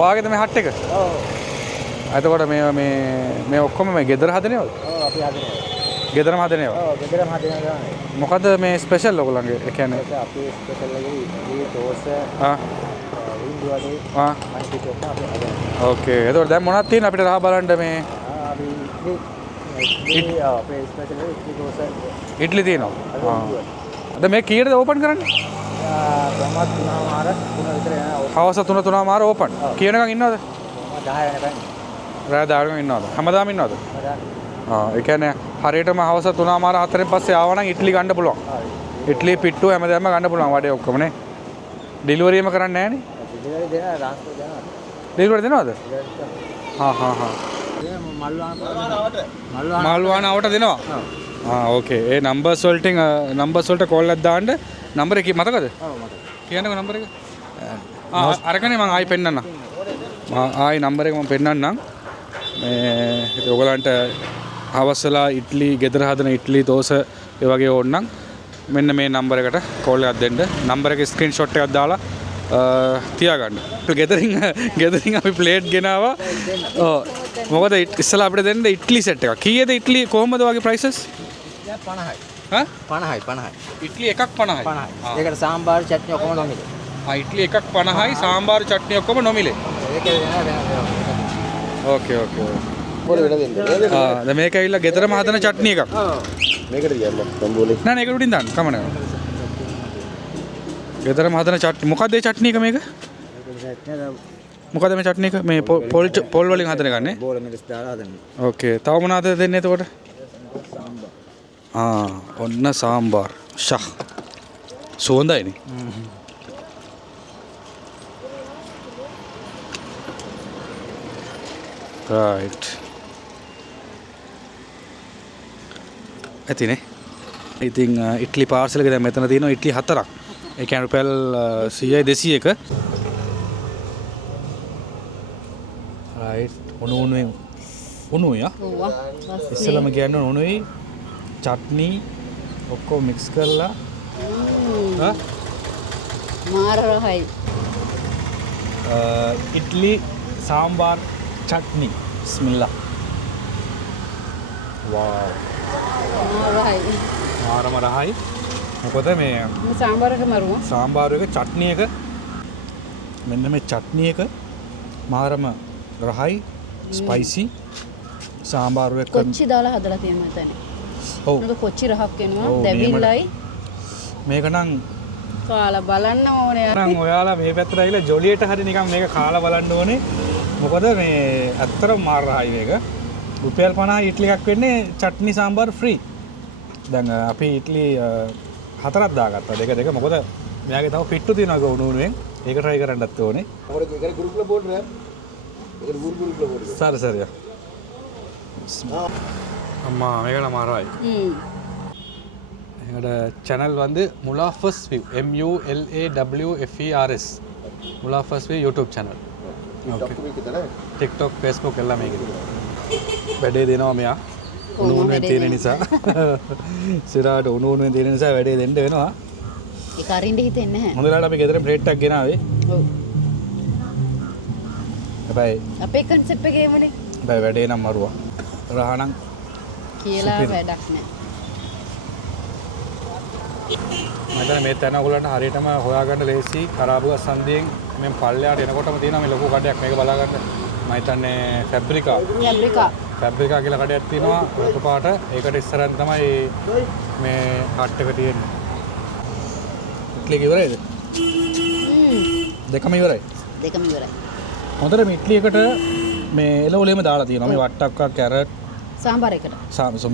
ඔයාගේද මේ හට් එක? ඔව්. එතකොට මේ ඔක්කොම මේ ගෙදර හදනේවද? ඔව් අපි හදනවා. ගෙදරම හදනේව? ඔව් ගෙදරම හදනවා. මොකද මේ ස්පෙෂල් ඔයගොල්ලන්ගේ? ඒ කියන්නේ අපි ස්පෙෂල් එකේ ඉඩලි දෝස වින්දු වගේ අනිත් එක අපි හදනවා. ඕකේ. එතකොට දැන් මොනවද තියෙන්නේ අපිට රහ බලන්න මේ? අපි ඉඩලි අපේ ස්පෙෂල් ඉඩලි දෝස ඉඩ්ලි තියෙනවා. දැන් මේ කීයටද ඕපන් කරන්නේ? ප්‍රමාද 3:00 3 විතර යනවා. හවස 3:00 ඕපන්. කීයනකම් ඉන්නවද? 10 වෙනකන්. රාත්‍රී 10 වෙනකම් ඉන්නවද? හැමදාම ඉන්නවද? ඒ කියන්නේ හරියටම හවස 3:00 4න් පස්සේ ආවනම් ඉඩ්ලි ගන්න පුළුවන්. ඉඩ්ලි පිට්ටු හැමදාම ගන්න පුළුවන් වඩේ ඔක්කොම නේ. ඩෙලිවරි එම කරන්නේ නැහැ නේ? ඩෙලිවරි දෙනවා රාස්කෝ දෙනවා. ඩෙලිවරි දෙනවද? හා මල්වානාවට දෙනවා. ඕකේ. ඒ නම්බර්ස් වලට කෝල් එකක් දාන්න. නම්බර එක මතකද? ඔව් මතකයි. කියන්නකෝ නම්බර එක. අරකනේ මම ආයි පෙන්නන්නම්. ආයි නම්බර එක මම පෙන්නන්නම්. මේ ඔයගලන්ට අවශ්‍යලා ඉඩ්ලි ගෙදර හදන ඉඩ්ලි දෝස ඒ වගේ ඕනනම් මෙන්න මේ නම්බර එකට කෝල් එකක් දෙන්න. නම්බර එකේ ස්ක්‍රීන්ෂොට් එකක් දාලා තියාගන්න. ගෙදරින් අපි ප්ලේට් ගෙනාවා. ඔව්. මොකද ඉස්සලා අපිට දෙන්න ඉඩ්ලි සෙට් එකක්. කීයද ඉඩ්ලි කොහමද වගේ ප්‍රයිසස්? 50යි. හා? 50යි. ඉඩ්ලි එකක් 50යි. 50යි. ඒකට සාම්බාර චට්නි ඔක්කොම නොමිලේ. ඉඩ්ලි එකක් 50යි සාම්බාර චට්නි ඔක්කොම නොමිලේ. ඒක වෙනවා. ඕකේ. පොර වෙන දෙන්න. දැන් මේක ඇවිල්ලා ගෙදරම හදන චට්නි එකක්. ඔව්. මේකට තියන්න සම්බෝලේ. නෑ ඒක උඩින් දාන්න කමන. ගෙදරම හදන චට්නි. මොකක්ද මේ චට්නි එක මේක? මොකද මේ චට්නි එක? මේ පොල් වලින් හදන එකක් නේ? බෝල මිරිස් දාලා හදන්නේ. ඕකේ. තව මොනවද දෙන්නේ එතකොට? ඔන්න සාම්බාර්. ෂා. සුවඳයිනේ. right. ඇතිනේ. ඉතින් ඉඩ්ලි පාර්සල් එක දැන් මෙතන තියෙනවා ඉඩ්ලි 4ක්. ඒ කියන්නේ රුපියල් 100යි 200ක. right. උණුයි ආ. ඉස්සෙල්ලාම කියන්නේ උණුයි චට්නි ඔක්කොම මික්ස් කරලා මාර රහයි. ඉඩ්ලි සාම්බාර් චට්නි. බිස්මිල්ලා. වාව්. රහයි. මාරම රහයි. මොකද මේ සාම්බාර එක මරුවා. සාම්බාර එක චට්නි එක මෙන්න මේ චට්නි එක මාරම රහයි ස්පයිසි සාම්බාර එක කොච්චි දාලා හදලා තියෙනවා එතන. ඔව්. මොකද කොච්චි රහක් වෙනවා දැවිල්ලයි. මේක නම් කාලා බලන්න ඕනේ. නම් ඔයාලා මේ පැත්තට ඇවිල්ලා ජොලියට හරි නිකන් මේක කාලා බලන්න ඕනේ. මොකද මේ ඇත්තටම මාර රහයි මේක. රුපියල් 50 ඉඩ්ලි එකක් වෙන්නේ චට්නි සාම්බාර ෆ්‍රී. දැන් අපි ඉඩ්ලි 4ක් දාගත්තා. දෙක මොකද මෙයාගේ තව පිට්ටු තියෙනවා උණුවෙන්. ඒක try කරන්නත් ඕනේ. මොකද ඒකට ගෲප් ල බෝඩ් නෑ. ඒකට ගෲප් ල බෝඩ්. සරි. அம்மா மேகனா மாறாய் எங்களோட சேனல் வந்து Mulawfers view MULAWFERS Mulawfers view YouTube channel TikTok Facebook எல்லாமே இருக்குது වැඩේ දෙනවා මෙයා උණුවෙන් තියෙන නිසා සිරාට උණුවෙන් තියෙන නිසා වැඩේ දෙන්න වෙනවා ඒක අරින්න හිතෙන්නේ නැහැ හොඳට අපි ගෙදර ප්ලේට් එකක් ගෙනාවේ ඔව් හැබැයි අපේ කන්සෙප්ට් එකේ එමුනේ හැබැයි වැඩේ නම් මරුවා රහණන් කියලා වැඩක් නැහැ මම මේ තැන ඔයගොල්ලන්ට හරියටම හොයාගන්න ලේසි කරාබුග සන්දියෙන් මම පල්ලෙහාට එනකොටම තියෙනවා මේ ලොකු කඩයක් මේක බලා ගන්න මම හිතන්නේ ෆැබ්‍රිකා කියලා කඩයක් තියෙනවා රතු පාට ඒකට ඉස්සරහින් තමයි මේ හට් එක තියෙන්නේ ඉඩ්ලි ඉවරයිද දෙකම ඉවරයි හොඳට මේ ඉඩ්ලි එකට මේ එළවලුම දාලා තියෙනවා මේ වට්ටක්ක කැරට්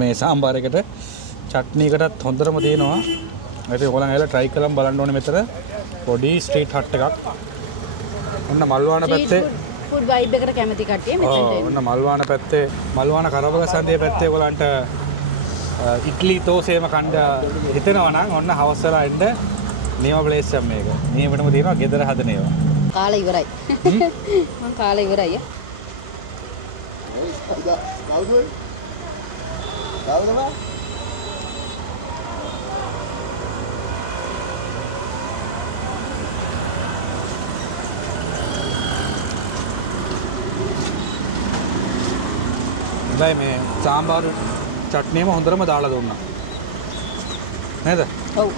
මේ සාම්බාර එකට චට්නි එකටත් හොඳටම තියෙනවා ඒත් ඔයගොල්ලන් ඇවිල්ලා try කරලා බලන්න ඕනේ මෙතන පොඩි ස්ට්‍රීට් හට් එකක් ඔන්න මල්වාන පැත්තේ ෆුඩ් වයිබ් එකට කැමති කට්ටිය මෙතනට එන්න ඔන්න මල්වාන පැත්තේ මල්වාන කරබග සන්දියේ පැත්තේ ඔයගොල්ලන්ට ඉඩ්ලි තෝසේම කන්න හිතෙනවා නම් ඔන්න හවස් වෙලා එන්න නියම ප්ලේස් එක මේක නියමටම තියෙනවා ගෙදර හදන ඒවා කාලා ඉවරයි මම කාලා ඉවරයි හැබැයි මේ සාම්බාර චට්නියම හොඳටම දාලා දුන්නා. නේද? ඔව්.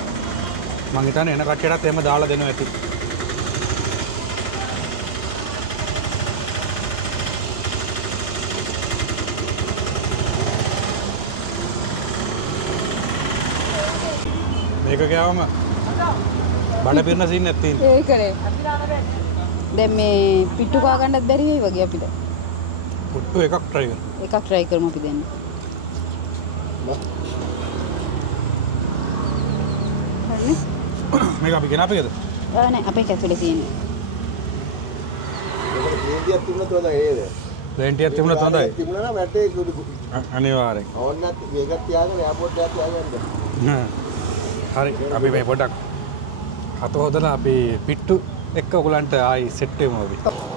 මං හිතන්නේ එන කට්ටියටත් එහෙම දාලා දෙනවා ඇති. මේක ගාවම බඩ පිරෙන සීන් එකක් තියෙනවා. ඒකනේ. දැන් මේ පිට්ටු කා ගන්නත් බැරි වෙයි වගේ අපිට. පුට්ටු එකක් try කරමු. එකක් try කරමු අපි දැන්. හරිනේ. මේක අපි ගෙනාපේද? නෑ අපේ කැතුලේ තියෙන්නේ. ඒකට කේන්තියක් තිබුණත් හොඳයි නේද? ප්ලේන්ටියක් තිබුණත් හොඳයි. තිබුණා නම් වැටේ කුඩු. අනිවාර්යෙන්. ඕන්නත් මේකත් තියාගෙන එයාපෝට් එකක් තියාගන්න. හරි අපි මේ පොඩක් හත හොදලා අපි පිට්ටු එක්ක ඔයගලන්ට ආයි සෙට් වෙමු අපි.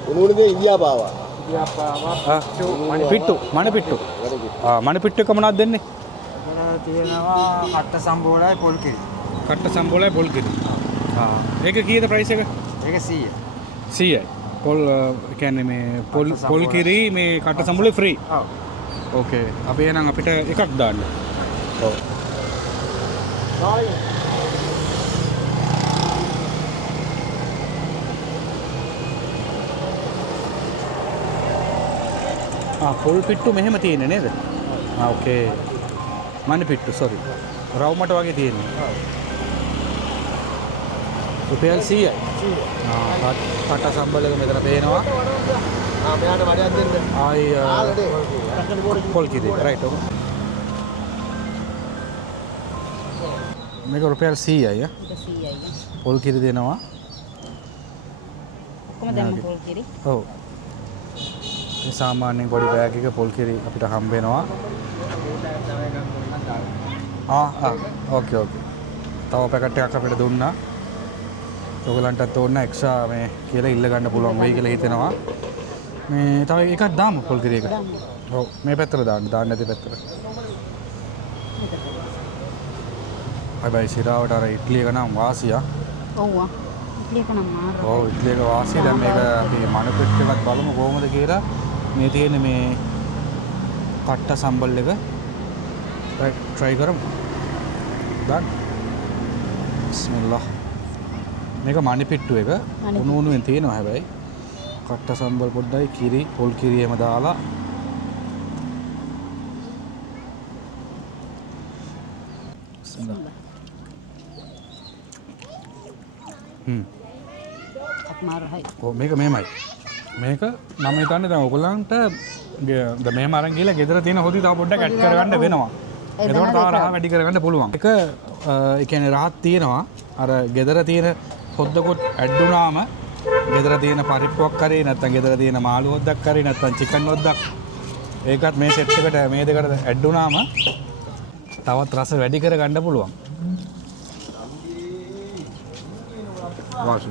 උණුනේ ඉන්දියාපාවා. පිට්ටු මණ පිට්ටු. මණ පිට්ටු එක මොනවද දෙන්නේ? තියෙනවා කට්ට සම්බෝලයි පොල් කිරි. කට්ට සම්බෝලයි පොල් කිරි. ඒක කීයද ප්‍රයිස් එක? ඒක 100. 100යි. පොල් කියන්නේ මේ පොල් කිරි මේ කට්ට සම්බෝලේ ෆ්‍රී. ඔව්. ඕකේ. අපි එහෙනම් අපිට එකක් දාන්න. ඔව්. පොල් පිට්ටු මෙහෙම තියෙන්නේ නේද? ඕකේ. මණ පිට්ටු සෝරි. රවුමට වගේ තියෙන්නේ. රුපියල් 100යි. කට්ට සම්බල් එක මෙතන පේනවා. මෙයාට වඩයක් දෙන්න. ආයි පොල් කිරි රයිට් ඔක. මේක රුපියල් 100යි ඒක 100යි. පොල් කිරි දෙනවා. ඔක්කොම දැම්ම පොල් කිරි. ඔව්. මේ සාමාන්‍යයෙන් පොඩි බෑග් එක පොල් කිරි අපිට හම්බ වෙනවා. ඕකේ. තව පැකට් එකක් අපිට දුන්නා. ඔයගලන්ටත් ඕන එක්ස්ට්‍රා මේ කියලා ඉල්ල ගන්න පුළුවන් වෙයි කියලා හිතෙනවා. මේ තව එකක් දාමු පොල් කිරි එක. ඔව් මේ පැත්තට දාන්න නැති පැත්තට. හැබැයි සිරාවට අර ඉඩ්ලි එක නම් වාසියා. ඔව්. ඉඩ්ලි එක නම් මාර. ඔව් ඉඩ්ලි එක වාසිය. දැන් මේක අපි මණ පිට් එකත් බලමු කොහොමද කියලා. මේ තියෙන මේ කට්ට සම්බල් එක try කරමු. දාන්න. බිස්මිල්ලා. මේක මණි පිට්ටු එක උණු උණුවෙන් තියෙනවා හැබැයි. කට්ට සම්බල් පොඩ්ඩයි කිරි පොල් කිරි එහෙම දාලා අපමාරයි. ඔව් මේක මෙහෙමයි. මේක මම හිතන්නේ දැන් ඔයගලන්ට දැන් මෙහෙම අරන් ගිහලා ගෙදර තියෙන හොදි තව පොඩ්ඩක් ඇඩ් කරගන්න වෙනවා. එතකොට තව රහ වැඩි කරගන්න පුළුවන්. ඒක ඒ කියන්නේ රහක් තියෙනවා. අර ගෙදර තියෙන හොද්දකොත් ඇඩ් වුණාම ගෙදර තියෙන පරිප්පුවක් කරේ නැත්නම් ගෙදර තියෙන මාළු හොද්දක් කරේ නැත්නම් චිකන් හොද්දක් ඒකත් මේ සෙට් එකට මේ දෙකට ඇඩ් වුණාම තවත් රස වැඩි කරගන්න පුළුවන්. වාසු.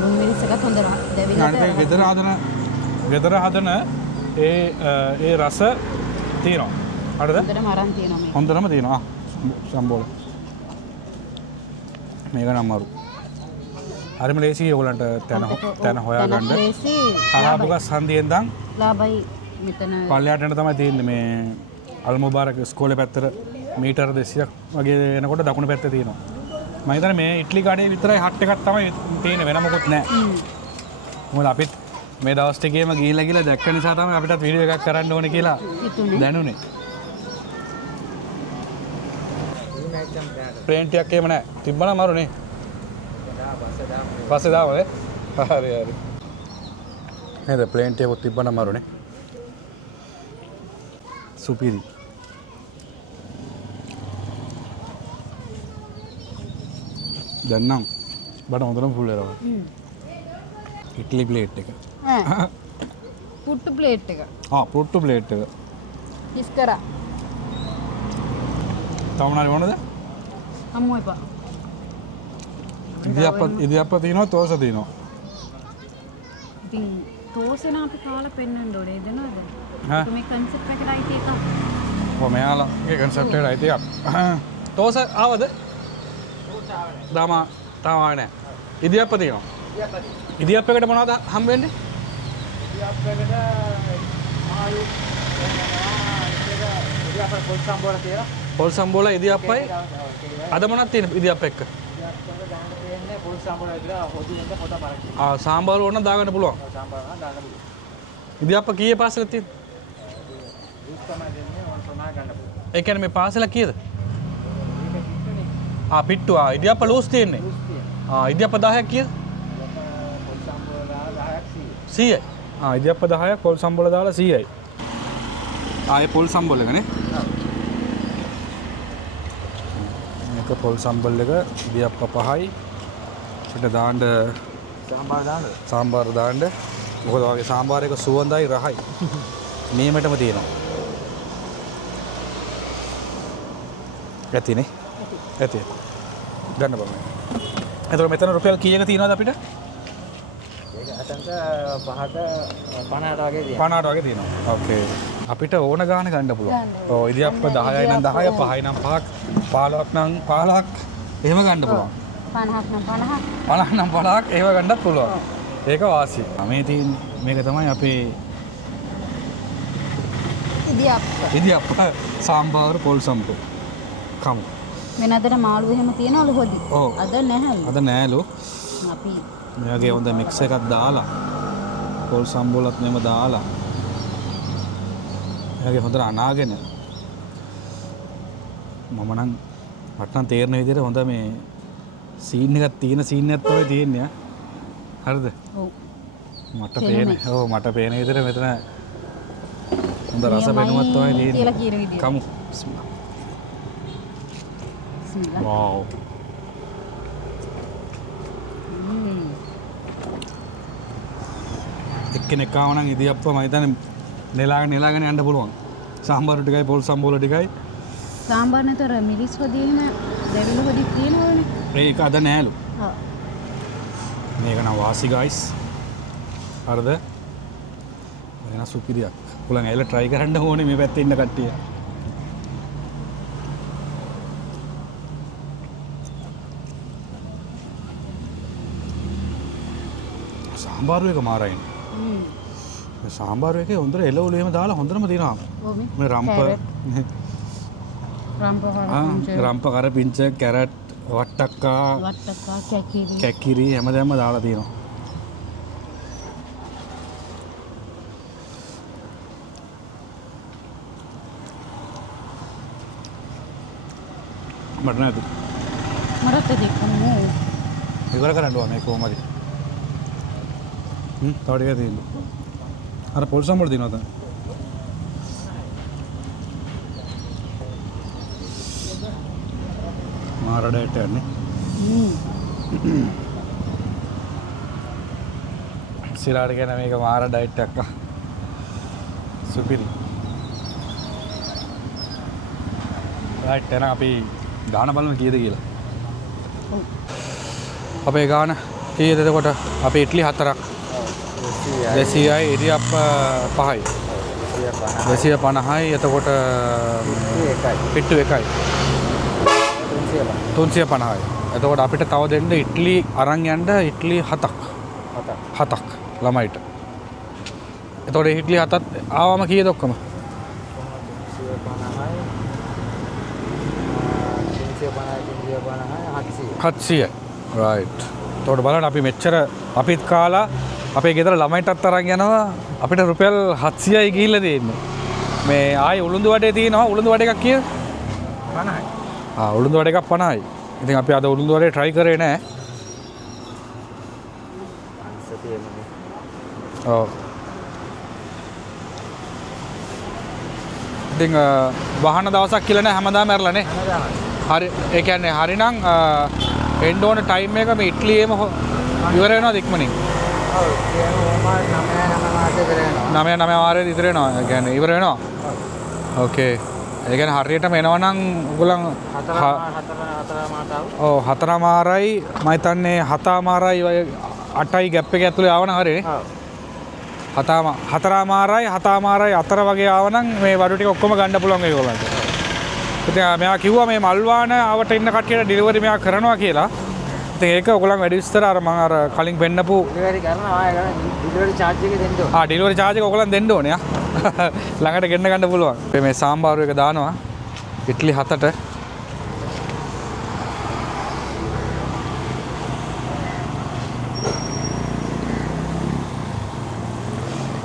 මුන් මිරිස් එකත් හොඳ දැවිලා. ගෙදර හදන ඒ රස තියෙනවා. හරිද? හොඳටම අරන් තියෙනවා මේක. හොඳටම තියෙනවා. සම්බෝල. මේක නම් අරු. හරිම ලේසි ඔයගලන්ට තැන හොයාගන්න. ලේසි. කලාපුග හන්දියෙන් ඉඳන් ලාභයි මෙතන. පල්ලයට යන තමයි තියෙන්නේ මේ අල් මුබාරක් ඉස්කෝලේ පැත්තට මීටර 200ක් වගේ එනකොට දකුණු පැත්තේ තියෙනවා. මම හිතන්නේ මේ ඉට්ලි කඩේ විතරයි හට් එකක් තමයි තියෙන්නේ වෙන මොකුත් නැහැ. මොකද අපිත් මේ දවස් ටිකේම ගිහිල්ලා දැක්ක නිසා තමයි අපිටත් වීඩියෝ එකක් කරන්න ඕනේ කියලා දැනුනේ. ප්ලේන් ටිකක් එහෙම නැහැ. තිබ්බනම් මරුනේ. පස්සේ දාමනේ. හරි. නේද ප්ලේන් ටිකක් තිබ්බනම් මරුනේ. සුපිරි. දැන් නම් බඩ හොඳටම ෆුල් වෙනවා. ඉට්ලි ප්ලේට් එක. පුට්ටු ප්ලේට් එක. පුට්ටු ප්ලේට් එක. හිස් කරා. තව මොනවාරි ඕනද? අම්මෝ එපා. ඉදියප්ප තියෙනවා තෝස තියෙනවා. ඉතින් තෝසෙන අපි කාලා පෙන්වන්න ඕනේ නේද? මේ කන්සෙප්ට් එකට අයිති එක. ඔව් මෙයාලගේ කන්සෙප්ට් එකට අයිති එක. තෝස ආවද? තාම නැහැ. ඉදියප්ප තියෙනවා. ඉදියප්ප එකට මොනවද හම් වෙන්නේ? ඉදියප්ප එකට පොල් සම්බෝල ඉදියප්පයි අද මොනවද තියෙන ඉදියප්ප එක්ක? සාම්බාර ඕන දාගන්න පුළුවන්. ඉදියප්ප කීයේ පාසලක් තියෙනවද? ඒ කියන්නේ මේ පාසල කීයද? පිට්ටු ඉදියප්ප ලූස් තියෙන්නේ. ඉදියප්ප 10ක් කීයද? 100යි. ඉදියප්ප 10ක් පොල් සම්බෝල දාලා 100යි. ආයේ පොල් සම්බෝල එකනේ. මේක පොල් සම්බෝල එක ඉදියප්ප 5යි. අපිට දාන්න සාම්බාර දාන්න. මොකද වගේ සාම්බාර එක සුවඳයි රහයි. මේමෙටම තියෙනවා. ඇතිනේ. ඇති. ගන්න බෑ. එතකොට මෙතන රුපියල් කීයක තියෙනවද අපිට? ඒක අතන්ට 50ට වගේ තියෙනවා. 50ට වගේ තියෙනවා. ඕකේ. අපිට ඕන ගාන ගන්න පුළුවන්. ඔව් ඉදියප්ප 10යි නම් 10, 5යි නම් 5ක්, 15ක් නම් 15ක් එහෙම ගන්න පුළුවන්. 50ක් නම් 50ක්. 50 නම් 50ක් එහෙම ගන්නත් පුළුවන්. ඒක වාසිය. මේ තියෙන මේක තමයි අපේ ඉදියප්ප සාම්බාර පොල් සම්බෝ. කමු. වෙනදට මාළු එහෙම තියනවලු හොදි. ඔව්. අද නැහැලු. අද නෑලු. අපි මේ වගේ හොඳ මික්ස් එකක් දාලා පොල් සම්බෝලත් මෙම දාලා මේ වගේ හොඳට අනාගෙන මම නම් මට නම් තේරෙන විදිහට හොඳ මේ සීන් එකක් තියෙන සීන් එකක් තමයි තියෙන්නේ. හරිද? ඔව්. මට පේන විදිහට මෙතන හොඳ රස වෙනුමක් තමයි තියෙන්නේ. කියලා කියන විදිහ. කමු. Wow. එක්කෙනෙක් ආව නම් ඉදියප්ප මම හිතන්නේ නෙලාගෙන යන්න පුළුවන්. සාම්බාර ටිකයි පොල් සම්බෝල ටිකයි. සාම්බාර නතර මිරිස් හොදි එහෙම දෙවිලු හොදි තියෙනවනේ. ඒක අද නෑලු. ඔව්. මේක නම් වාසි ගයිස්. හරිද? වෙන සුපිරියක්. උලන් ඇවිල්ලා try කරන්න ඕනේ මේ පැත්තේ ඉන්න කට්ටිය. සාම්බාරු එක මාරයිනේ. සාම්බාරු එකේ හොඳට එළවලු එහෙම දාලා හොඳටම තියෙනවා. ඔව් මේ රම්ප කරපිංච කැරට් වට්ටක්කා කැකිරි හැමදේම දාලා තියෙනවා. මට නෑ. මරත් දෙකම ඉවර කරන්න ඕනේ කොහොමද? තව ටිකක් තියෙනවා. අර පොල් සම්බෝල තියෙනවද? මාරඩයට යන්නේ. සිලාට කියන මේක මාර ඩයට් එකක්. සුපිරි. රයිට් එහෙනම් අපි ගාන බලමු කීයද කියලා. අපේ ගාන කීයද එතකොට? අපේ ඉඩ්ලි 4ක්. 200යි ඉරියප්ප 5යි. 250යි එතකොට පිට්ටු 1යි. 350යි. එතකොට අපිට තව දෙන්න ඉඩ්ලි අරන් යන්න ඉඩ්ලි 7ක් ළමයිට. එතකොට ඉඩ්ලි 7ත් ආවම කීයද ඔක්කොම? 700යි. රයිට්. එතකොට බලන්න අපි මෙච්චර අපිත් කාලා අපේ ගෙදර ළමයිටත් අරන් යනවා අපිට රුපියල් 700යි ගිහිල්ලා තියෙන්නේ. මේ ආයේ උළුඳු වඩේ තියෙනවා. උළුඳු වඩ එකක් කීයද? 50යි. උළුඳු වඩ එකක් 50යි. ඉතින් අපි අද උළුඳු වඩේ try කරේ නෑ. ඔව්. ඉතින් වහන දවසක් කියලා නෑ හැමදාම ඇරලා නේ. හරි. ඒ කියන්නේ හරිනම් එන්න ඕන ටයිම් එක මේ ඉට්ලියේම ඉවර වෙනවද ඉක්මනින්? ඔව්. 9 වාරේ ඉතර වෙනවා. ඒ කියන්නේ ඉවර වෙනවා. ඕකේ. ඒ කියන්නේ හරියටම එනවනම් ඔයගොල්ලන් 4 මාරයි මම හිතන්නේ 7 මාරයි 8යි ගැප් එක ඇතුලේ ආවනම් හරිනේ. ඔව්. 4 මාරයි 7 මාරයි 4 වගේ ආවනම් මේ වඩු ටික ඔක්කොම ගන්න පුළුවන් ඒගොල්ලන්ට. ඉතින් මෙයා කිව්වා මේ මල්වාන ආවට ඉන්න කට්ටියට ඩිලිවරි මෙයා කරනවා කියලා. ඉතින් ඒක ඔයගොල්ලන් වැඩි විස්තර අර මම අර කලින් පෙන්නපු ඩිලිවරි කරනවා ඩිලිවරි charge එක දෙන්න ඕනේ. ඩිලිවරි charge එක ඔයගොල්ලන් දෙන්න ඕනේ. ළඟට ගෙන්න ගන්න පුළුවන්. මේ සාම්බාරු එක දානවා. ඉඩ්ලි 7ට.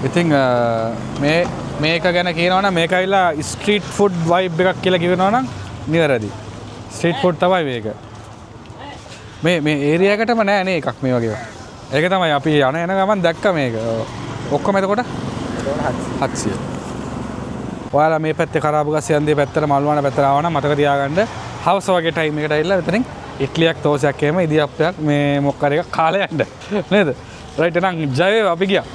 ඉතින් මේක ගැන කියනවා නම් මේක ඇවිල්ලා ස්ට්‍රීට් ෆුඩ් වයිබ් එකක් කියලා කියනවා නම් නිවැරදි. ස්ට්‍රීට් ෆුඩ් තමයි මේක. මේ ඒරියා එකටම නෑ නේ එකක් මේ වගේ. ඒක තමයි අපි යන ගමන් දැක්ක මේක. ඔක්කොම එතකොට 700. ඔයාලා මේ පැත්තේ කරාබුගස් යන්දේ පැත්තට මල්වාන පැත්තට ආව නම් මතක තියාගන්න හවස වගේ ටයිම් එකට ඇවිල්ලා මෙතනින් ඉඩ්ලියක් දෝසයක් එහෙම ඉදියප්පයක් මේ මොකක් හරි එකක් කාලා යන්න. නේද? රයිට් එහෙනම් ජය වේවා අපි ගියා.